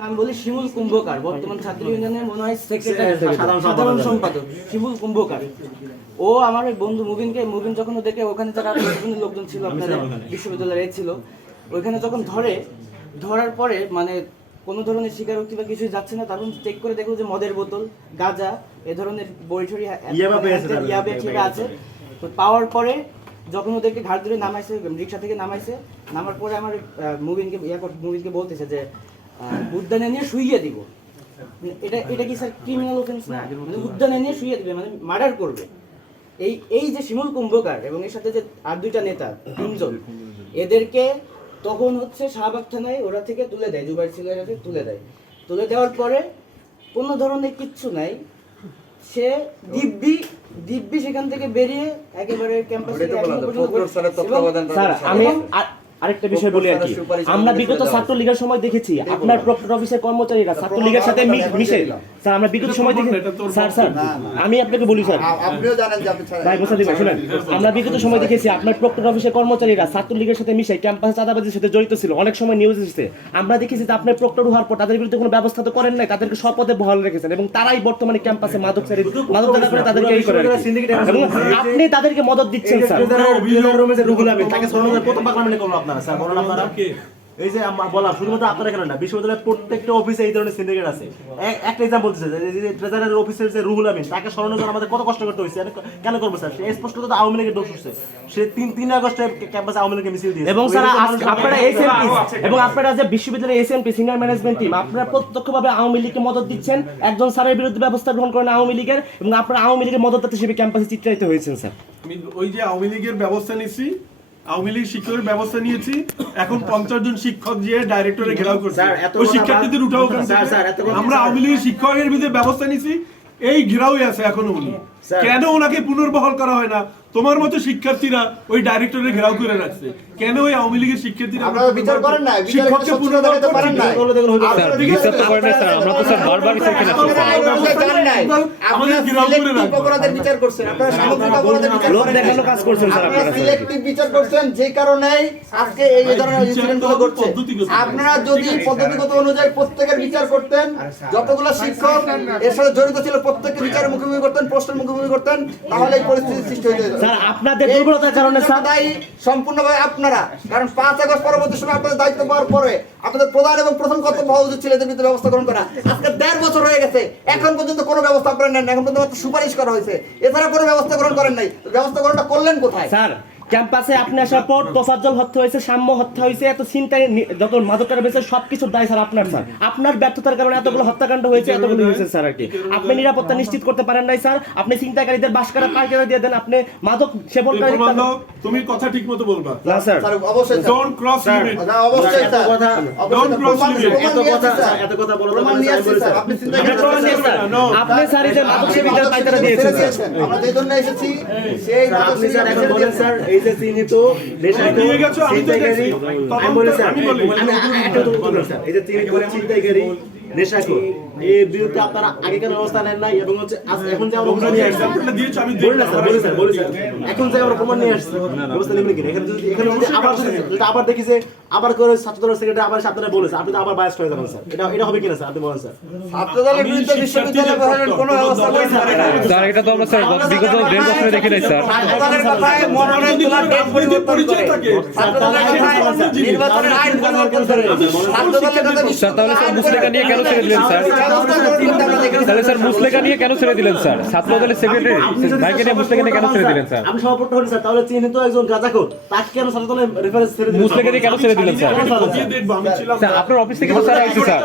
নাম বলি শিমুল কুম্ভকার, বর্তমান ছাত্র ইউনিয়নের মনে হয় সেক্রেটারি সাধারণ সম্পাদক শিমুল কুম্ভকার। ও আমার ওই বন্ধু মুবিন যখন ওদেরকে ওখানে যারা লোকজন ছিল আপনাদের বিশ্ববিদ্যালয়ে ছিল, ওইখানে যখন ধরার পরে মানে কোনো ধরনের স্বীকারোক্তি বা কিছুই যাচ্ছে না, তখন চেক করে দেখলো যে মদের বোতল, গাঁজা, এ ধরনের বড়িছড়ি ইয়াবে আছে। তো পাওয়ার পরে যখন ওদেরকে ঘাট ধরে নামাইছে, রিক্সা থেকে নামাইছে, নামার পরে আমার মুবিনকে বলতেছে যে উদ্যানে নিয়ে শুইয়ে দিব। এটা কি স্যার ক্রিমিনাল অফেন্স না? মানে উদ্যানে নিয়ে শুইয়ে দিবে, মানে মার্ডার করবে। এই যে শিমুল কুম্ভকার এবং এর সাথে যে আর দুইটা নেতা, তিনজন, এদেরকে তখন হচ্ছে শাহবাগ থানায় ওরা থেকে তুলে দেয়, জুবাইর সিলেটে তুলে দেওয়ার পরে কোনো ধরনের কিচ্ছু নাই। সে দিব্যি সেখান থেকে বেরিয়ে একেবারে ক্যাম্পাসে। স্যার আমি আরেকটা বিষয় বলি আর কি, আমরা বিগত ছাত্রলীগের সময় দেখেছি আপনার প্রক্টর অফিসের কর্মচারীরা ছাত্রলীগের সাথে মিশে। স্যার আমরা বিগত সময় দেখি স্যার আমি আপনাকে বলি স্যার, আপনিও জানেন যে আপনি ভাই মোসাদ্দিক ভাই শুনেন, আমরা বিগত সময় দেখেছি আপনার প্রক্টর অফিসের কর্মচারীরা ছাত্রলীগের সাথে মিশে ক্যাম্পাসে চাঁদাবাজির সাথে জড়িত ছিল। অনেক সময় নিউজ এসেছে, আমরা দেখেছি যে আপনার প্রক্টর হওয়ার পর তাদের বিরুদ্ধে কোনো ব্যবস্থা তো করেন নাই, তাদেরকে শপথে বহাল রেখেছেন এবং তারাই বর্তমানে ক্যাম্পাসে মাদক দাদা করে তাদেরকে এই করে এবং আপনি তাদেরকে মদত দিচ্ছেন স্যার। এই যে বললাম শুধুমাত্র আপনারা এখানে না, বিশ্ববিদ্যালয়ের প্রত্যেকটা অফিসে এই ধরনের সিন্ডিকেট আছে। একটা এক্সাম্পল বলতেছে যে ট্রেজারার অফিসের যে রুহুল আমিন, তাকে সরানোর জন্য আমাদের কত কষ্ট করতে হয়েছে, কেন করবো স্যার? সে স্পষ্ট তো আওয়ামী লীগের দোষ হচ্ছে। সে 3 আগস্টে ক্যাম্পাসে আওয়ামী লীগের মিছিল দিয়েছে। এবং স্যার আপনারা এসএমপি এবং আপনারা যে বিশ্ববিদ্যালয়ের এসএমপি সিনিয়র ম্যানেজমেন্ট টিম, আপনারা প্রত্যক্ষভাবে আওয়ামী লীগকে মদত দিচ্ছেন। একজন স্যারের বিরুদ্ধে ব্যবস্থা গ্রহণ করেন আওয়ামী লীগের, এবং আপনারা আওয়ামী লীগের মদতদাতা হিসেবে ক্যাম্পাসে চিত্রায়িত হয়েছেন স্যার। আমি ওই যে আওয়ামী লীগের ব্যবস্থা নিয়েছি, আওয়ামী লীগ শিক্ষকের ব্যবস্থা নিয়েছি, এখন 50 জন শিক্ষক যে ডাইরেক্টরে ঘেরাও করছে, ওই শিক্ষার্থীদের উঠাও। আমরা আওয়ামী লীগের শিক্ষকের বিরুদ্ধে ব্যবস্থা নিয়েছি, এই ঘেরাওই আছে এখনো উনি। কেন ওনাকে পুনর্বহাল করা হয় না? তোমার মতো শিক্ষার্থীরা ওই ডাইরেক্টরে ঘেরাও করে রাখছে, কেন ওই আওয়ামী লীগের শিক্ষার্থীরা বিচার করেন না? শিক্ষককে পুনর্বহাল করতে পারেন না? বিচার তো করেন না স্যার, আমরা তো স্যার বারবার বিচার কেন করছি? আপনারা সিলেক্টিভ অপরাধের বিচার করছেন, আপনারা সামগ্রিক অপরাধের বিচার লোক দেখানো কাজ করছেন স্যার। আপনারা সিলেক্টিভ বিচার করছেন, যে কারণে আজকে এই ধরনের ইনসিডেন্টগুলো ঘটছে। আপনারা যদি পদ্ধতিগত অনুযায়ী প্রত্যেকের বিচার করতেন, যতগুলো শিক্ষক এর সাথে জড়িত ছিল প্রত্যেককে বিচারের মুখোমুখি করতেন, প্রশ্নের মুখোমুখি করতেন, তাহলে এই পরিস্থিতি সৃষ্টি হয়ে যেত। স্যার আপনাদের দুর্বলতার কারণে স্যার দায়ী সম্পূর্ণভাবে আপনারা, কারণ 5 আগস্ট পরবর্তী সময় আপনাদের দায়িত্ব পাওয়ার পরে আপনাদের প্রধান এবং প্রথম কর্তব্য হওয়া উচিত ছিল এদের বিরুদ্ধে ব্যবস্থা গ্রহণ করা। আজকে 1.5 বছর হয়ে গেছে, এখন পর্যন্ত কোনো ব্যবস্থা আপনারা নেন না, এখন পর্যন্ত মাত্র সুপারিশ করা হয়েছে, এছাড়া কোনো ব্যবস্থা গ্রহণ করেন নাই। ব্যবস্থা গ্রহণটা করলেন কোথায়? স্যার ক্যাম্পাসে আপনি আসার পর তোফাজ্জল হত্যা হয়েছে, সাম্য হত্যা হয়েছে, এত চিন্তায় যত মাদকের বেঁচে সবকিছুর দায় স্যার আপনার। স্যার আপনার ব্যর্থতার কারণে এতগুলো হত্যাকাণ্ড হয়েছে, এতগুলো হয়েছে স্যার আর কি। আপনি নিরাপত্তা নিশ্চিত করতে পারেন নাই স্যার, আপনি চিন্তাকারীদের বাসকারা পাইকারি দিয়ে দেন, আপনি মাদক সেবনকারী। তুমি কথা ঠিক মতো বলবা না স্যার, অবশ্যই ডোন্ট ক্রস লিমিট। অবশ্যই স্যার, ডোন্ট ক্রস লিমিট। এত কথা বলা প্রমাণ নিয়ে আসছি স্যার, আপনি চিন্তা করেন না। আপনি স্যার এই যে মাদক সেবীদের পাইকারি দিয়েছেন স্যার, আমরা যেই জন্য এসেছি সেই মাদক আপনি স্যার এখন বলেন স্যার, এই যে চিহ্নিত নিয়ে গেছো, আমি তো দেখছি। আমি বলি স্যার, আমি বলি এই যে চিহ্নিত ছিনতাইকারী, নেশাখোর, এই বিরুদ্ধে আপনারা আগেকার ব্যবস্থা নেন নাই এবং হচ্ছে এখন যে আমরা প্রমাণ নিয়ে আসছি, এখন যে আমরা প্রমাণ নিয়ে আসছি ব্যবস্থা নেবেন কিনা? এখানে যদি আবার দেখি যে আবার করে ছাত্রদলের সেক্রেটারি আবার আপনারা বলেছে, আপনি তো আবার বায়াস হয়ে যাবেন স্যার। এটা হবে কিনা স্যার? আপনি বলেন স্যার। ছাত্রদলের বিরুদ্ধে বিশ্ববিদ্যালয় প্রশাসন কোনো ব্যবস্থা করতে পারে না স্যার। এটা তো আমরা স্যার বিগত 1.5 বছরে দেখি নাই স্যার। ছাত্রদলের কথায় মনোনয়ন তোলার ডেট পরিবর্তন করে, ছাত্রদলের কথায় নির্বাচনের আইন পরিবর্তন করে, ছাত্রদলের কথা স্যার তাহলে স্যার মুসলেকা নিয়ে কেন ছেড়ে দিলেন স্যার? তাহলে স্যার মুসলেকা নিয়ে কেন ছেড়ে দিলেন স্যার? ছাত্রদলের সেক্রেটারি ভাইকে নিয়ে মুসলেকা নিয়ে কেন ছেড়ে দিলেন স্যার? আমি সভাপতি হই স্যার, তাহলে চিহ্নিত একজন গাঁজাখোর, তাকে কেন ছাত্রদলের রেফারেন্স ছেড়ে দিলেন? মুসলেকা নিয়ে কেন ছেড়ে দিলেন স্যার? দেখবো, আমি ছিলাম স্যার আপনার অফিস থেকে তো স্যার আইছে স্যার।